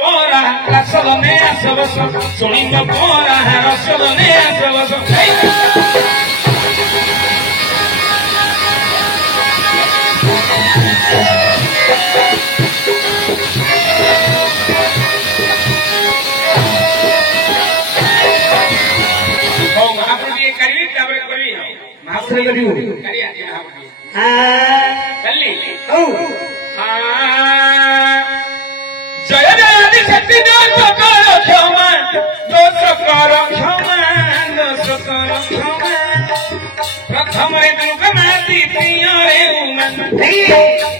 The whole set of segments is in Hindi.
ପରା ରସଲନେ ଆସବସ ଶୁଣିବ ପରା ରସଲନେ ଆସବସ जय जय शक्ति दोष कर क्षमा दोष कर क्षमा दोष कर क्षमा प्रथम दुर्गना द्वितीय रे उमन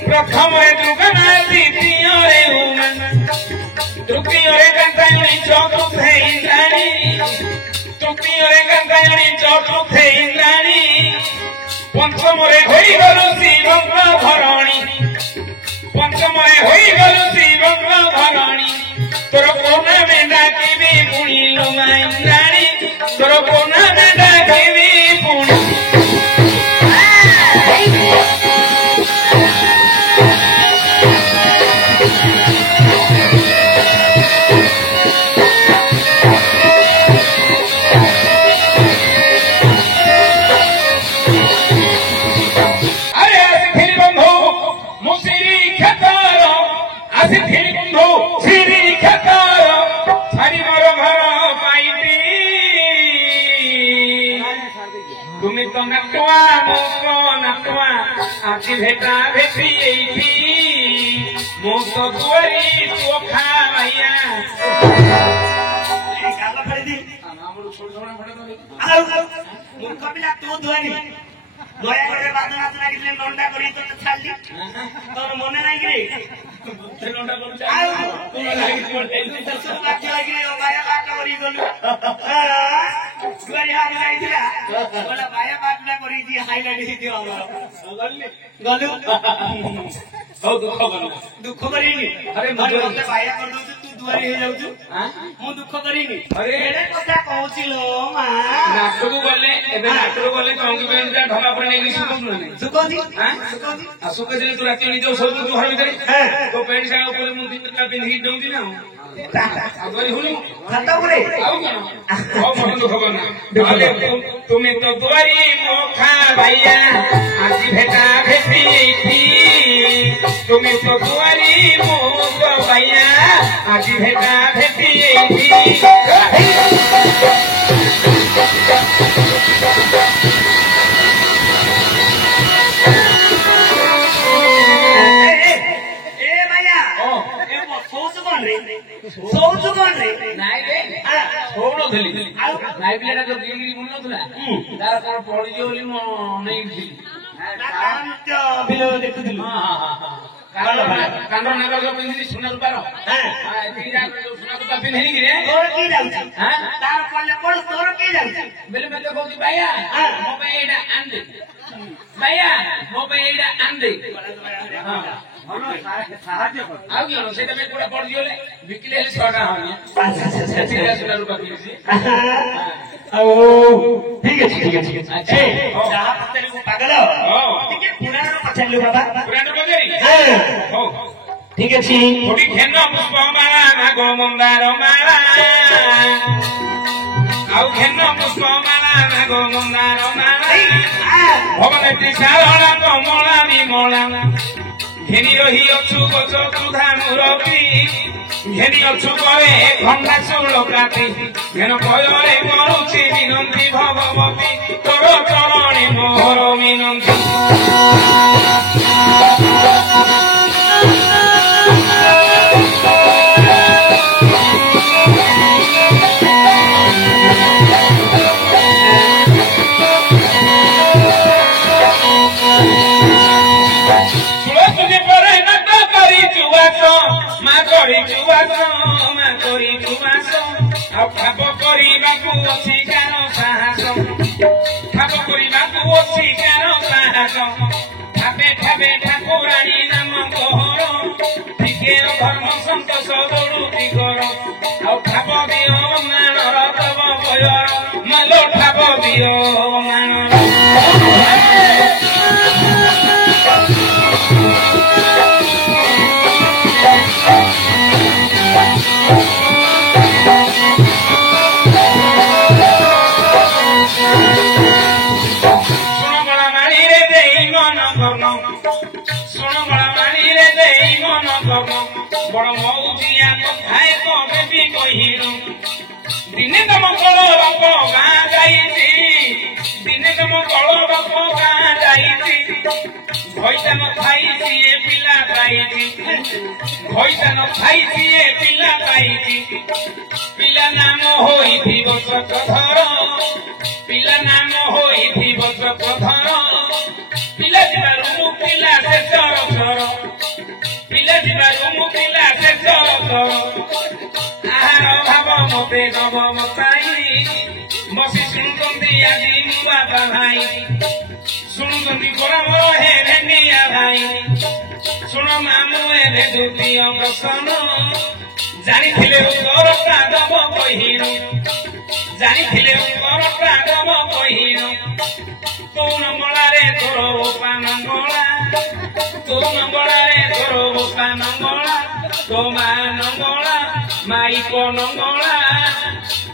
प्रथम दुर्गना द्वितीय रे उमन तृतीय रे गंगायणी चतुर्थे इंद्राणी तृतीय रे गंगायणी चतुर्थे इंद्राणी पंचमरे होई गलु शिवंग भरणी पंचमरे होई गलु शिवंग भरणी तोर कोना में डाकिबी पुणी लोमा इंद्राणी तोर कोना में डाकिबी पुणी तुम्हें तो नटवा मोको नटवा आखि भेटा भेटी एठी मोको दुआरी तो खा भैया ए गाला फड़ी दी हमरो छोड़ छोड़ा फड़ा दो मूर्ख पिला तू दुआरी দয়া করে বাদনাত লাগিলে লন্ডা করি তো ছাড়লি তোর মনে নাই কি রে লন্ডা করি আও কোন লাগি পড়ে তো সব বাকি লাগিলে ও মায়া বাট করি গলু দুয়ারি হাত গাইছিলা বলা মায়া বাটনা করি দি হাইলাইট দিও আমার গলু বহুত দুঃখ করিনি আরে মতে মায়া কর দউ তু দুয়ারি হই যাউছু মু দুঃখ করিনি আরে এড়ে কথা কହୁছিল মা নাটক গলে এবে নাটক গলে কঙ্গি বেন যা ঢলা পড়ে নেকি সুকো নাই সুকোজি সুকোজি आ सुके दिले तू राती निजो सब तू घर भीतर तो पेंट सागा ऊपर मु दिन का पिंधी दउदी ना अगरी हुनी खाता परे आउ कोन ओ मन दुख बना डाले तुम्हें तो दुआरी मोखा भैया आजी भेटा भेटी थी तुम्हें तो दुआरी मोखा भैया आजी भेटा भेटी थी सोच कोन रे नाइ रे छोड़ो थली नाइ पिलेटा जो गिरी मुन नथला तार कोन पड़ी जो बोली म नै थी कांत बिलो देखुथली हां कांड नगर जो पिंदी सुना रुपार हां तीरा जो सुना रुपा पिन्हेनी कि रे तोर की जाउछ हां तार पल्ले पड़ तोर की जाउछ बेले मैं तो कहूची भैया मो पे एडा आंदे भैया मो पे एडा आंदे हां साहाଯ୍ୟ କର ଆଉ କିଏ ସେଇଟା ପାଇଁ କୋଡା ପଡି ଗଲେ ବିକିଲେ ହେଲେ 6 ଟା ହନି ଆଚ୍ଛା ଆଚ୍ଛା ସୁନା रुपा ପିସି ଆଉ ଠିକ ଅଛି ଆଚ୍ଛା ଯାହା ପଚାରିଲେ ମୁଁ ପାଗଳ ଟିକେ ପୁରାଣ ପଚାରିଲୁ ବାବା ପୁରାଣ ପଚାରି ହଉ ଠିକ ଅଛି କୋଟି ଘେନ ପୁଷ୍ପ ମାଳା ନାଗ ମନ୍ଦାର ମାଳା ଆଉ ଘେନ ପୁଷ୍ପ ମାଳା ନାଗ ମନ୍ଦାର ମାଳା ଭବନେତି ଶାରଳା କମଳା ବିମଳା घेनी रही अच्छु गच तुधा मुरबी घेनी अच्छु करे भंगा चौल काटी घेन भयरे मरुची विनंती भगवती तोर चरणे मोहर मिनंती ठाप करने अच्छी कार साहस ठाप करने अच्छी कार साहस ठापे ठापे ठाकुराणी नाम कहर टिके धर्म संतोष दौड़ुती कर ठाप दियो मानर तब भयर मालो ठाप दियो मानर बड़ मौजिया कथाए कबे भी कहिनु दिने तम कल बाप गाँ जाइछि दिने तम कल बाप गाँ जाइछि भैसा न खाई सिए पिला खाइछि भैसा न खाई सिए पिला खाइछि पिला नाम होइथिब चक्रधर पिला नाम होइथिब चक्रधर पिला जिबारु मुक्तिला से चरचर पिला जिबारु मुक्तिला से चरचर आहार भाव मते नव मताई बसी सुनती आदि बाबा भाई सुनती परामर हे रेनिया भाई सुन मामु हे द्वितीय प्रश्न जानिथिले उत्तर कादब कहिनु जानिथिले उत्तर कादब कहिनु तू नंगलारे तोर बोपा नंगला तू नंगलारे तोर बोपा नंगला तो मा नंगला माई को नंगला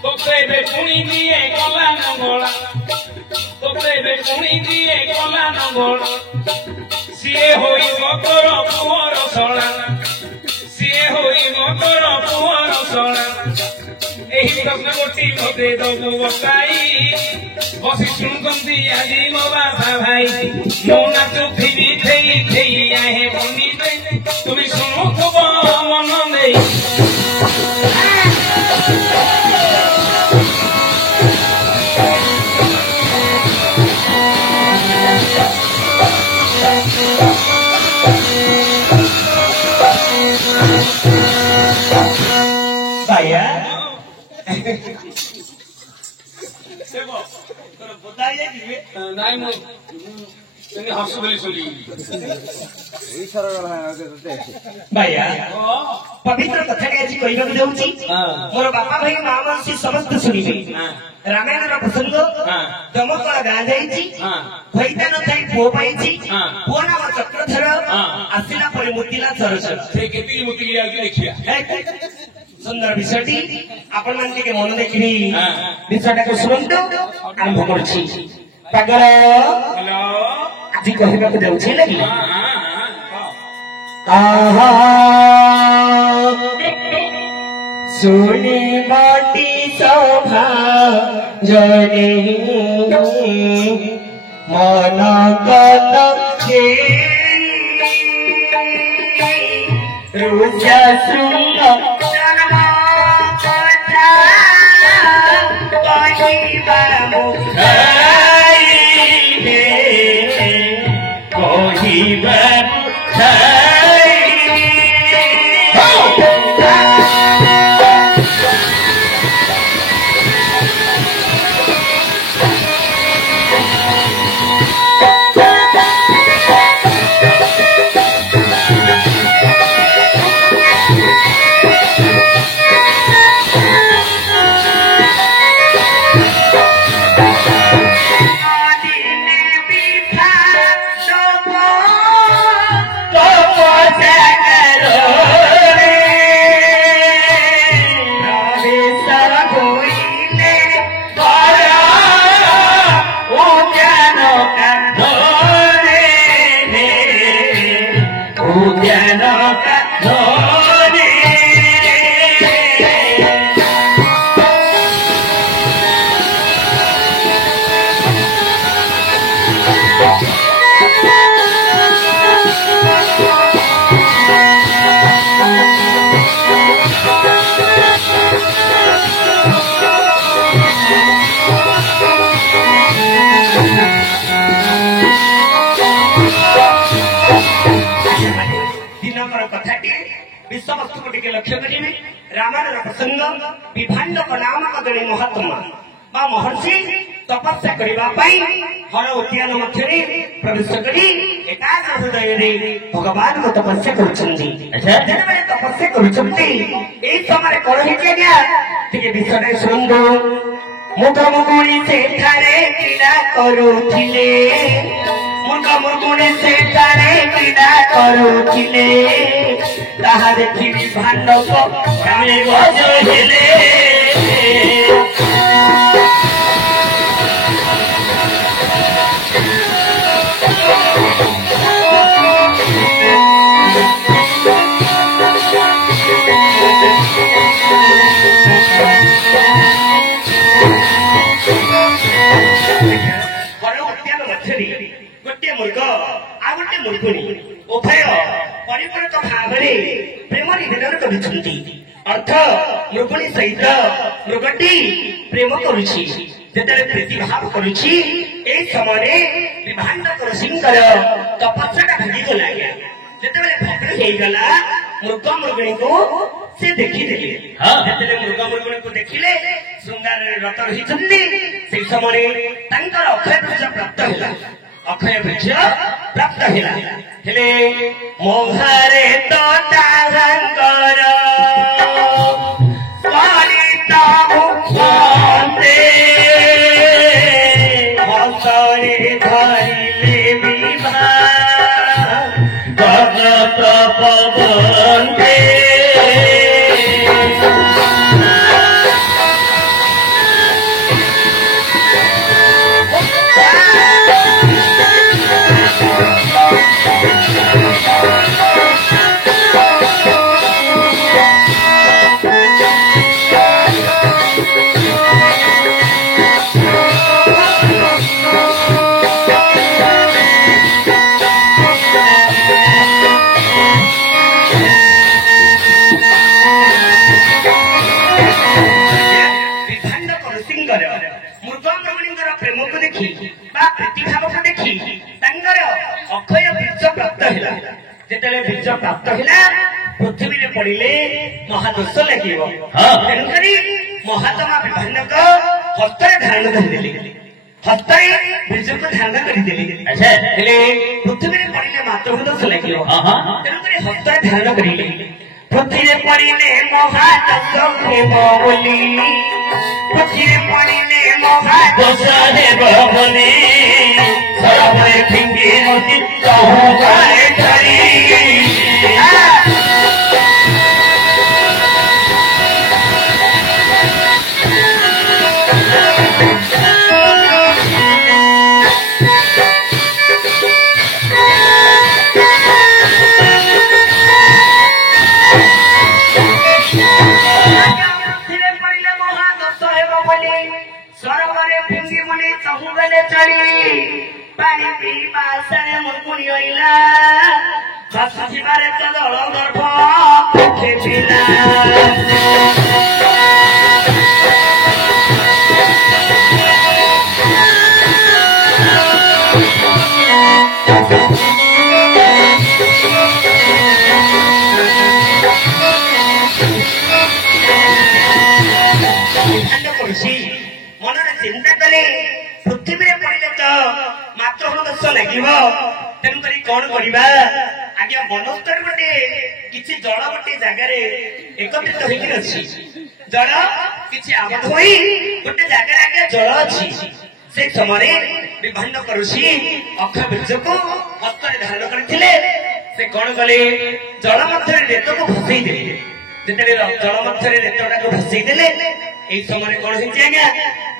तोते बे पुणी दिए गला नंगला तोते बे पुणी दिए गला नंगला सिए होई मकर पुअर सळा सिए होई मकर पुअर सळा एही प्रश्न गोटी मते दबु बसाई बसी सुनती आजी मो बाबा भाई मो नाच फिरी थेई थेई आहे बनी दे तुम सुनो खूब मन दे भैया बताइए नाई मो तने हसु बोली सुनी भैया पवित्र कथा आज कहवाक जाऊँगी मोर बापा भाई माँ मासी समस्त शुणिबे रामायण प्रसंग दमकल गाँ जाइछि खैता न थाई पुओ पाइछि पुओ नाम चक्रधर आसिला परे मुतिला चरचर से केती मुति आके देखिया सुंदर विषयटी आपण मान के मन देखि विषयटा को सुनंतु आरंभ करछि पागल हेलो आज कहवाक जाउछि लगी सुनी माटी सभा जने मन कत रुजा सुन विश्व वस्तु को टिके लक्ष्य करिवे रामायण प्रसंग विभाण्डक नामक जड़े महात्मा बा महर्षि तपस्या करबा पई हर उद्यान मध्यरे प्रवेश करी एकाग्र हृदय रे भगवान को तपस्या करूछंती अच्छा जेबे तपस्या करूछंती एई समय कहि केनिया टिके विषय सुनदो मुख मुगुणी से थारे क्रीड़ा करूथिले मुख मुगुणी से थारे क्रीड़ा करूथिले ताहा देखि विभाण्डक कामे गज हेले ହର ଉଦ୍ୟାନ ମଧ୍ୟରେ ଗୋଟିଏ ମୃଗ ଆଉ ଗୋଟିଏ ମୃଗୁଣୀ ଉଭୟ ପରିପୂରକ ଭାବରେ ପ୍ରେମ ନିବେଦନ କରୁଛନ୍ତି। ଅର୍ଥ ମୃଗୁଣୀ ସହିତ ମୃଗଟି ପ୍ରେମ କରୁଛି। ଯେତେବେଳେ ପ୍ରୀତିଭାବ କରୁଛି ଏହି ସମୟରେ ବିଭାଣ୍ଡକ ଋଷିଙ୍କର ତପସ୍ୟାଟା ଭାଙ୍ଗିଗଲା। ଆଜ୍ଞା ଯେତେବେଳେ ଭଦ୍ର ହେଇଗଲା ମୃଗ ମୃଗୁଣୀକୁ ସେ ଦେଖିଦେଲେ। ଯେତେବେଳେ ମୃଗ ମୃଗୁଣୀକୁ ଦେଖିଲେ ଶୃଙ୍ଗାରରେ ରତ ରହିଛନ୍ତି ସେଇ ସମୟରେ ତାଙ୍କର ଅକ୍ଷୟ ବୃକ୍ଷ ପ୍ରାପ୍ତ ହେଲା। ଅକ୍ଷୟ ବୃକ୍ଷ ପ୍ରାପ୍ତ ହେଲା। ହେଲେ ମୋହରେ ତ ତାହାଙ୍କର କରିତା ମୁଖେ ହସରେ ଧରିଲେ ବିଭା ଜଗତ ପବନେ ପ୍ରେମକୁ ଦେଖି ବା ପ୍ରୀତିଭାବକୁ ଦେଖି ତାଙ୍କର ଅକ୍ଷୟ ବୀର୍ଯ୍ୟ ପ୍ରାପ୍ତ ହେଲା। ଯେତେବେଳେ ବୀର୍ଯ୍ୟ ପ୍ରାପ୍ତ ହେଲା ପୃଥିବୀରେ ପଡ଼ିଲେ ମହାଦୋଷ ଲାଗିବ। ତେଣୁକରି ମହାତ୍ମା ବିଭାଣ୍ଡକ ହସ୍ତରେ ଧାରଣ କରିଦେଲେ। ହସ୍ତରେ ବୀର୍ଯ୍ୟକୁ ଧାରଣ କରିଦେଲେ। ହେଲେ ପୃଥିବୀରେ ପଡ଼ିଲେ ମାତୃ ଦୋଷ ଲାଗିବ। ତେଣୁକରି ହସ୍ତରେ ଧାରଣ କରିଲେ। ପୃଥିବୀରେ ପଡ଼ିଲେ ମହାଦୋଷ ହେବ ବୋଲି ପୃଥିବୀରେ ପଡ଼ିଲେ ମହାଦୋଷ ହେବ ବୋଲି ସର୍ବରେ ଫିଙ୍ଗି ନଦୀ ଚହୁବାରେ ଛାଡ଼ି ସରୋବରରେ ଫିଙ୍ଗି ବୁଲି ସବୁବେଳେ ଚଢ଼ି ପାଣି ପିଇବା ଆଶାରେ ମୁକୁଣି ହୋଇଲା। ଭାସୁଥିବାରେ ତ ଦଳ ଗର୍ଭ ଖେଚିଲା। ମନରେ ଚିନ୍ତା କଲେ ପୃଥିବୀରେ ପଡ଼ିଲେ ତ ମାତୃ ଦୋଷ ଲାଗିବ। ତେଣୁକରି କଣ କରିବା? ଆଜ୍ଞା ବନସ୍ତରୀ ଗୋଟେ କିଛି ଜଳ ଗୋଟେ ଜାଗାରେ ଏକତ୍ରିତ ହେଇକି ଅଛି। ଜଳ କିଛି ଆବଦ୍ଧ ହୋଇ ଗୋଟେ ଜାଗାରେ ଆଜ୍ଞା ଜଳ ଅଛି। ସେଇ ସମୟରେ ବିଭାଣ୍ଡକ ଋଷି ଅକ୍ଷୟ ବୀର୍ଯ୍ୟକୁ ହସ୍ତରେ ଧାରଣ କରିଥିଲେ। ସେ କଣ କଲେ? ଜଳ ମଧ୍ୟରେ ରେତକୁ ଭସେଇ ଦେଲେ। ଯେତେବେଳେ ଜଳ ମଧ୍ୟରେ ରେତଟାକୁ ଭସେଇ ଦେଲେ এই সময় কଣ ହେଇଛି ଆଜ୍ଞା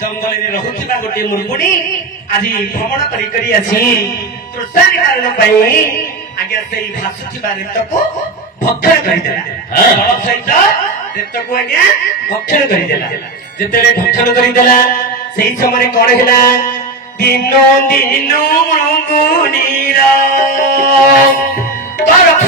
ଜଙ୍ଗଲରେ ରହୁଥିବା ଗୋଟିଏ ମୃଗୁଣୀ ଆଜି ଭ୍ରମଣ କରି କରି ଆସି ତୃଷା ନିବାରଣ ପାଇଁ ଆଜ୍ଞା ସେଇ ଭାସୁଥିବା ରେତକୁ ଭକ୍ଷଣ କରିଦେଲା। ଜଳ ସହିତ ରେତକୁ ଆଜ୍ଞା ଭକ୍ଷଣ କରିଦେଲା। ଯେତେବେଳେ ଭକ୍ଷଣ କରିଦେଲା ସେଇ ସମୟରେ କଣ ହେଲା? ଦିନ ଦିନ ମୃଗୁଣୀର ତରଫ